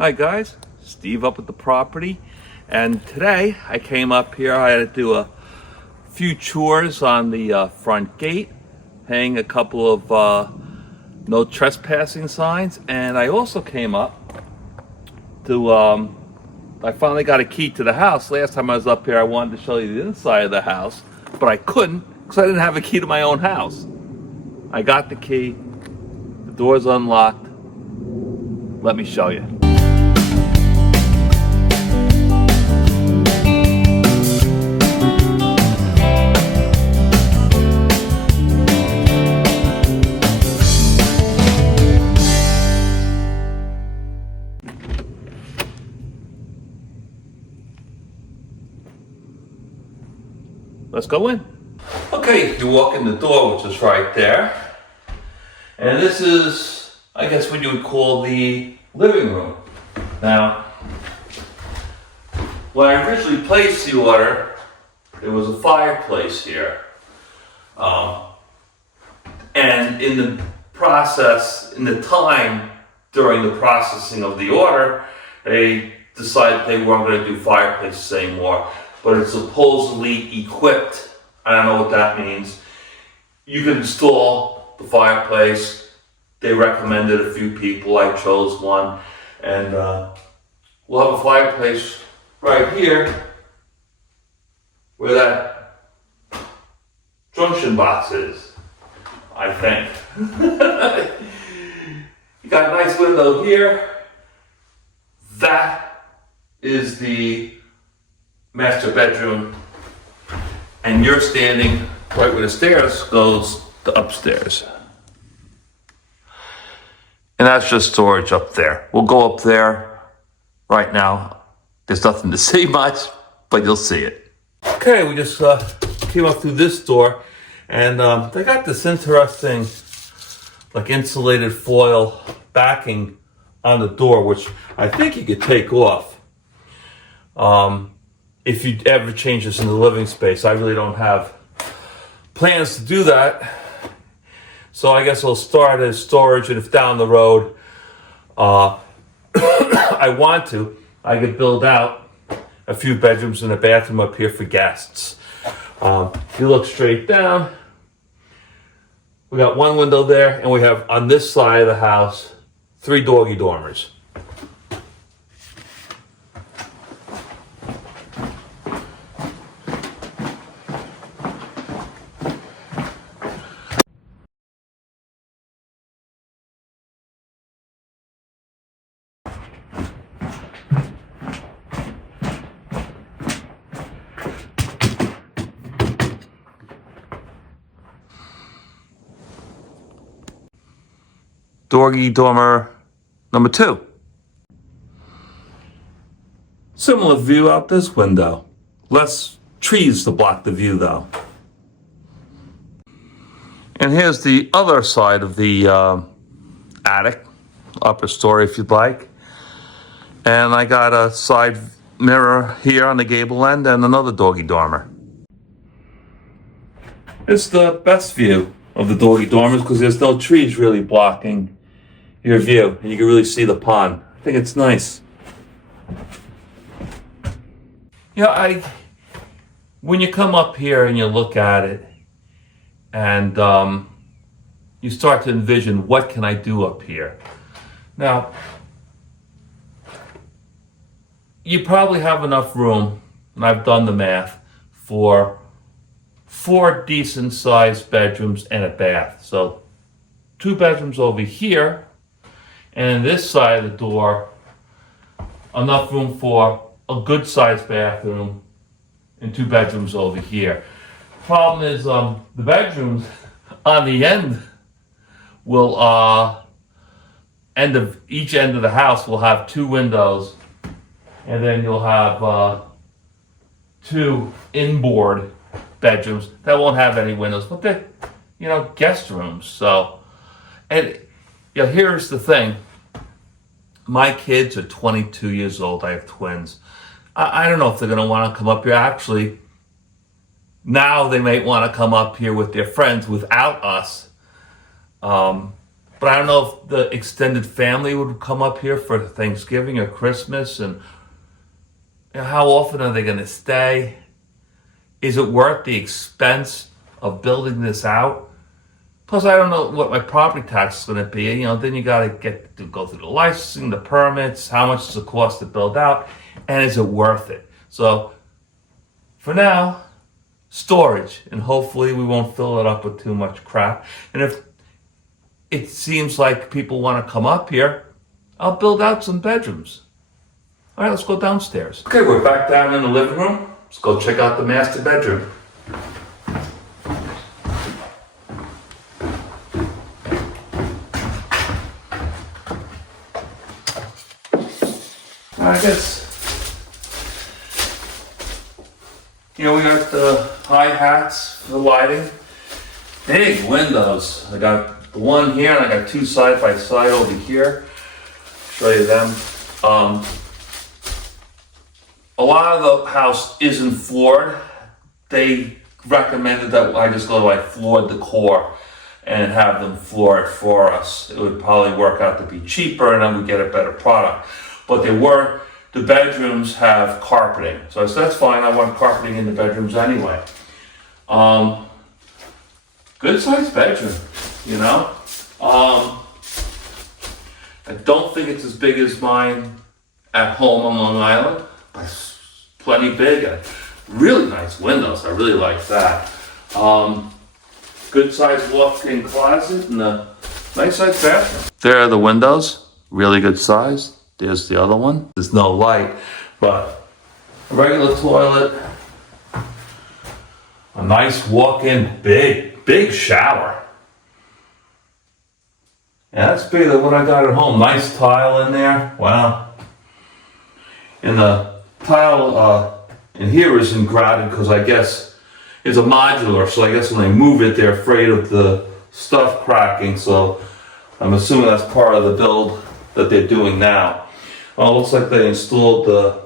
Hi guys, Steve up at the property, and today I came up here. I had to do a few chores on the front gate, hang a couple of no trespassing signs, and I also came up to, I finally got a key to the house. Last time I was up here I wanted to show you the inside of the house, but I couldn't because I didn't have a key to my own house. I got the key, the door's unlocked. Let me show you. Let's go in. Okay, you walk in the door, which is right there. And this is, I guess, what you would call the living room. Now, when I originally placed the order, there was a fireplace here. And in the process, in the time during the processing of the order, they decided they weren't going to do fireplaces anymore. But it's supposedly equipped. I don't know what that means. You can install the fireplace. They recommended a few people. I chose one. And we'll have a fireplace right here where that junction box is, I think. You got a nice window here. That is the master bedroom, and you're standing right where the stairs goes to upstairs. And that's just storage up there. We'll go up there right now. There's nothing to see much, but you'll see it. Okay, we just came up through this door, and they got this interesting, like, insulated foil backing on the door, which I think you could take off. If you ever change this in the living space. I really don't have plans to do that. So I guess I'll start as storage, and if down the road I want to, I could build out a few bedrooms and a bathroom up here for guests. If you look straight down, we got one window there, and we have on this side of the house 3 doggy dormers. Doggy dormer number 2. Similar view out this window. Less trees to block the view though. And here's the other side of the attic, upper story if you'd like. And I got a side mirror here on the gable end and another doggy dormer. It's the best view of the doggy dormers because there's no trees really blocking your view, and you can really see the pond. I think it's nice. When you come up here and you look at it, and you start to envision, what can I do up here? Now, you probably have enough room, and I've done the math, for 4 decent sized bedrooms and a bath. So 2 bedrooms over here, and this side of the door, enough room for a good sized bathroom and 2 bedrooms over here. Problem is, the bedrooms on the end will, each end of the house will have 2 windows, and then you'll have 2 inboard bedrooms that won't have any windows, but they're, guest rooms. So, and here's the thing. My kids are 22 years old. I have twins. I don't know if they're going to want to come up here. Actually, now they might want to come up here with their friends without us. But I don't know if the extended family would come up here for Thanksgiving or Christmas, and how often are they going to stay? Is it worth the expense of building this out? Plus, I don't know what my property tax is going to be. Then you got to go through the licensing, the permits, how much does it cost to build out, and is it worth it? So, for now, storage, and hopefully we won't fill it up with too much crap. And if it seems like people want to come up here, I'll build out some bedrooms. All right, let's go downstairs. Okay, we're back down in the living room. Let's go check out the master bedroom. I guess, we got the hi-hats for the lighting. Big windows. I got the one here, and I got two side by side over here. Show you them. A lot of the house isn't floored. They recommended that I just go to floor decor and have them floor it for us. It would probably work out to be cheaper, and then we get a better product. But the bedrooms have carpeting. So I said, that's fine, I want carpeting in the bedrooms anyway. Good sized bedroom, I don't think it's as big as mine at home on Long Island, but it's plenty big. Really nice windows, I really like that. Good sized walk-in closet and a nice sized bathroom. There are the windows, really good size. There's the other one. There's no light, but a regular toilet, a nice walk-in, big shower. Yeah, that's bigger than what I got at home. Nice tile in there. Wow. And the tile in here isn't grouted because I guess it's a modular. So I guess when they move it, they're afraid of the stuff cracking. So I'm assuming that's part of the build that they're doing now. Well, it looks like they installed the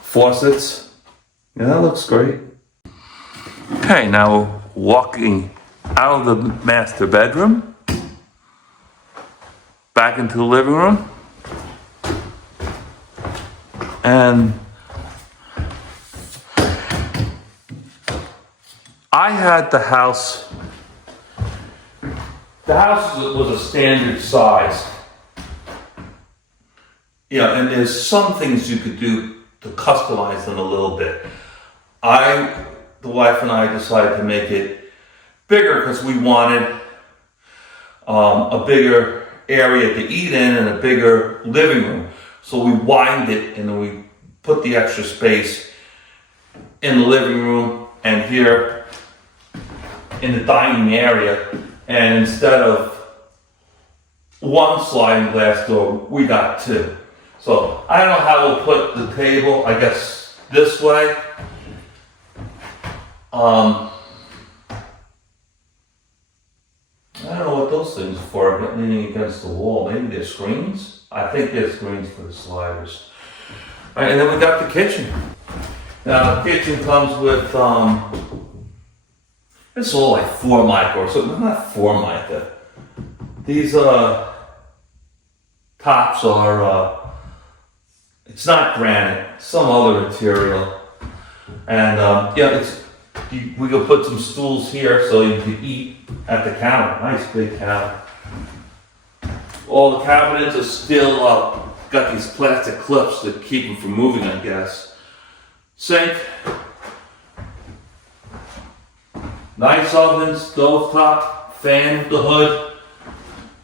faucets. Yeah, that looks great. Okay, now we're walking out of the master bedroom, back into the living room, and I had the house was a standard size. Yeah, and there's some things you could do to customize them a little bit. The wife and I decided to make it bigger because we wanted a bigger area to eat in and a bigger living room. So we widened it and then we put the extra space in the living room and here in the dining area. And instead of one sliding glass door, we got two. So I don't know how we'll put the table, I guess this way. I don't know what those things are for, leaning against the wall. Maybe they're screens? I think they're screens for the sliders. All right, and then we got the kitchen. Now the kitchen comes with, it's all like Formica or something, not Formica. These tops are, it's not granite, some other material. And we could put some stools here so you can eat at the counter. Nice big counter. All the cabinets are still got these plastic clips that keep them from moving, I guess. Sink. Nice oven, stovetop, fan with the hood,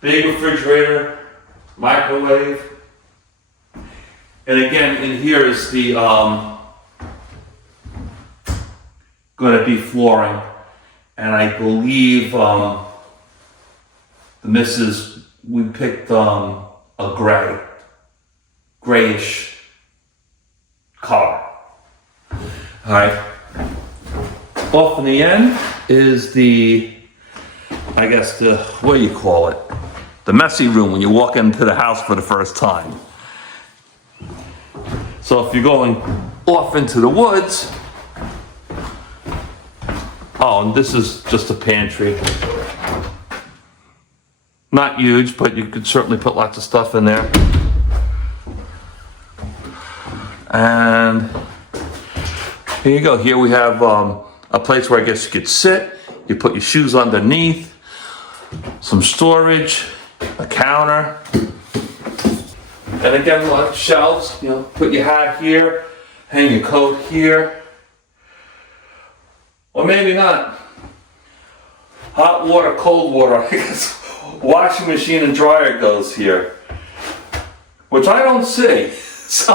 big refrigerator, microwave. And again, in here is the going to be flooring, and I believe the missus, we picked a grayish color. All right. Off in the end is what do you call it? The messy room when you walk into the house for the first time. So if you're going off into the woods, and this is just a pantry. Not huge, but you could certainly put lots of stuff in there. And here you go. Here we have a place where I guess you could sit. You put your shoes underneath, some storage, a counter. And again, a lot of shelves. You know, put your hat here, hang your coat here. Or maybe not. Hot water, cold water. I guess washing machine and dryer goes here, which I don't see. So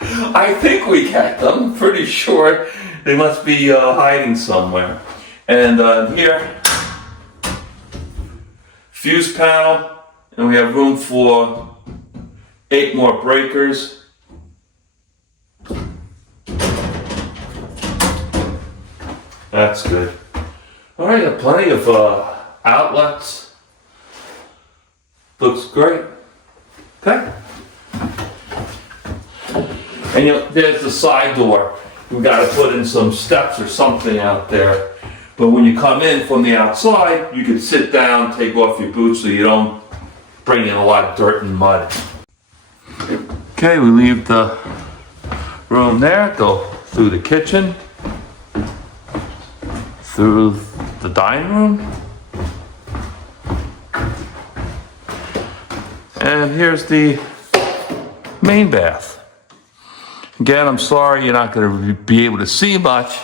I think we get them. Pretty sure they must be hiding somewhere. And here, fuse panel, and we have room for 8 more breakers. That's good. All right, got plenty of outlets. Looks great. Okay. And you know, there's the side door. We've got to put in some steps or something out there. But when you come in from the outside, you can sit down, take off your boots so you don't bring in a lot of dirt and mud. Okay, we leave the room there, go through the kitchen, through the dining room. And here's the main bath. Again, I'm sorry you're not going to be able to see much,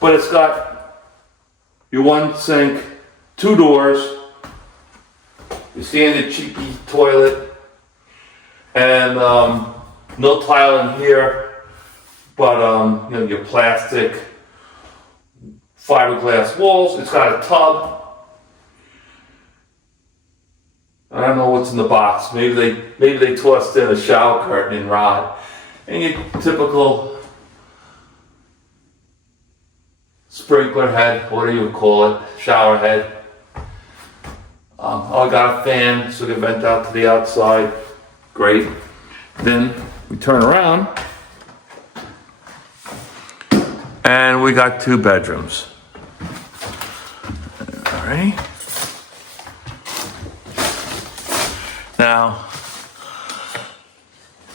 but it's got your one sink, 2 doors, your standard cheapy toilet, and no tile in here, but you know, your plastic fiberglass walls. It's got a tub. I don't know what's in the box. Maybe they tossed in a shower curtain and rod. And your typical sprinkler head, what do you call it? Shower head. I got a fan so it can vent out to the outside. Great. Then we turn around and we got 2 bedrooms. All right. Now,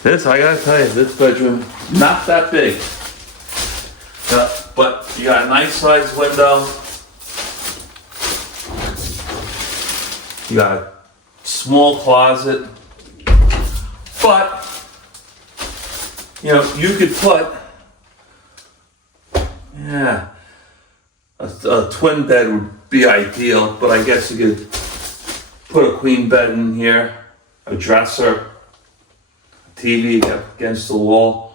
this, I gotta tell you, this bedroom, not that big. But you got a nice sized window. You got a small closet. But, you know, you could put, a twin bed would be ideal, but I guess you could put a queen bed in here. A dresser, a TV against the wall.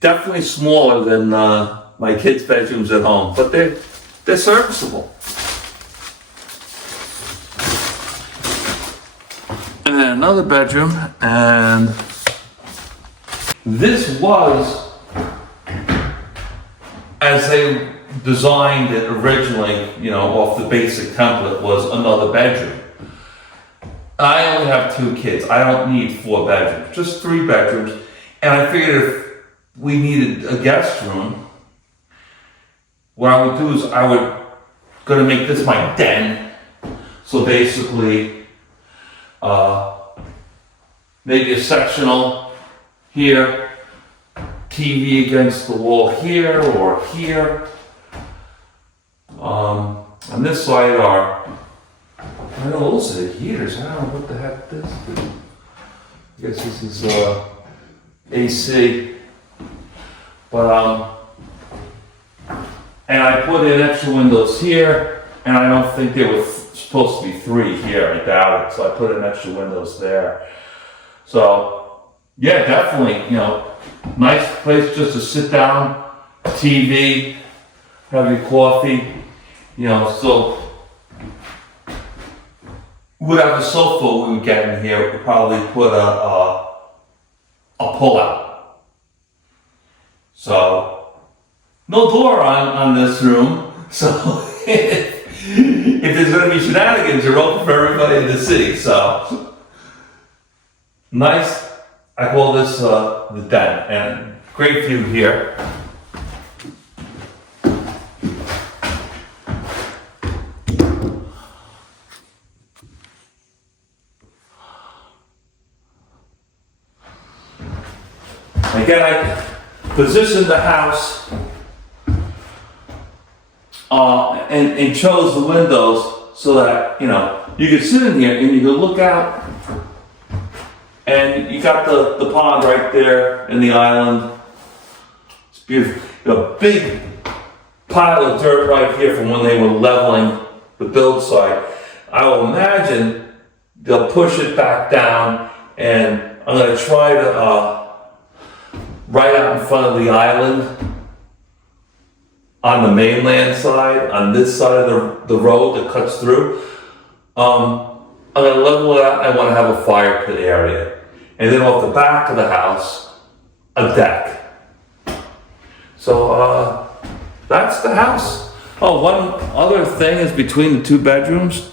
Definitely smaller than my kids' bedrooms at home, but they're serviceable. And then another bedroom, and this was, as they designed it originally, you know, off the basic template, was another bedroom. I only have 2 kids. I don't need 4 bedrooms, just 3 bedrooms. And I figured if we needed a guest room, what I would do is gonna make this my den. So basically, maybe a sectional here, TV against the wall here or here. On this side are, I don't know, those are the heaters. I don't know what the heck this is. I guess this is AC. But and I put in extra windows here, and I don't think they were supposed to be 3 here. I doubt it. So I put in extra windows there. So yeah, definitely, you know, nice place just to sit down, TV, have your coffee, you know. So whatever sofa we would get in here, we'd probably put a pull-out. So, no door on this room. So, if there's going to be shenanigans, you're open for everybody to see. So, nice. I call this the den, and great view here. Again, I positioned the house and chose the windows so that, you could sit in here and you could look out, and you got the pond right there in the island. It's beautiful. A big pile of dirt right here from when they were leveling the build site. I will imagine they'll push it back down, and I'm going to try to right out in front of the island on the mainland side, on this side of the road that cuts through. I'm going to level it out. I want to have a fire pit area. And then off the back of the house, a deck. So that's the house. Oh, one other thing is between the 2 bedrooms.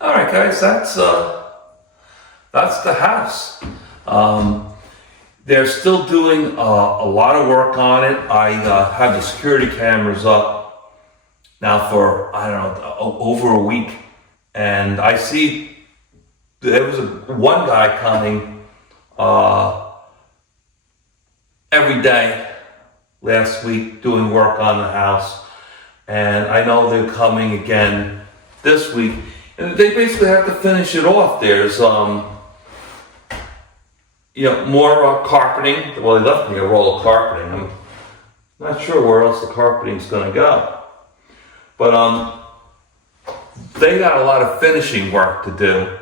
All right, guys, that's the house. They're still doing a lot of work on it. I have the security cameras up now for, I don't know, over a week. And I see there was one guy coming every day last week doing work on the house. And I know they're coming again this week. And they basically have to finish it off. There's more carpeting. Well, they left me a roll of carpeting. I'm not sure where else the carpeting's going to go. But they got a lot of finishing work to do.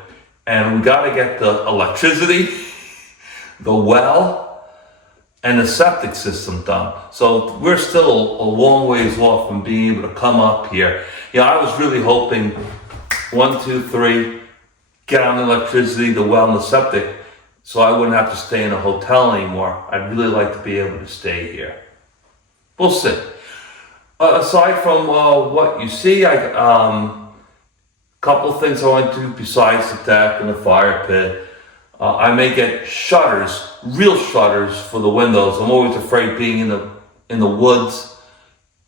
And we got to get the electricity, the well, and the septic system done. So we're still a long ways off from being able to come up here. I was really hoping 1, 2, 3, get on the electricity, the well, and the septic, so I wouldn't have to stay in a hotel anymore. I'd really like to be able to stay here. We'll see. Aside from what you see, couple things I want to do besides the deck and the fire pit. I may get shutters, real shutters for the windows. I'm always afraid being in the woods,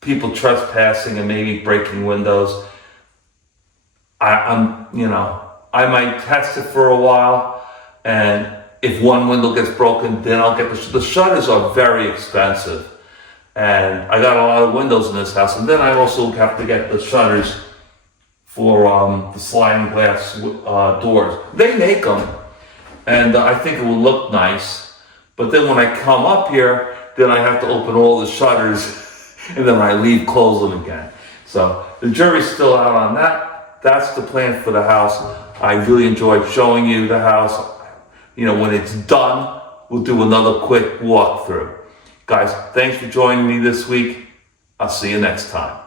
people trespassing and maybe breaking windows. I might test it for a while, and if one window gets broken, then I'll get the shutters are very expensive. And I got a lot of windows in this house, and then I also have to get the shutters for the sliding glass doors. They make them, and I think it will look nice. But then when I come up here, then I have to open all the shutters, and then I leave, close them again. So the jury's still out on that. That's the plan for the house. I really enjoyed showing you the house. When it's done, we'll do another quick walkthrough. Guys, thanks for joining me this week. I'll see you next time.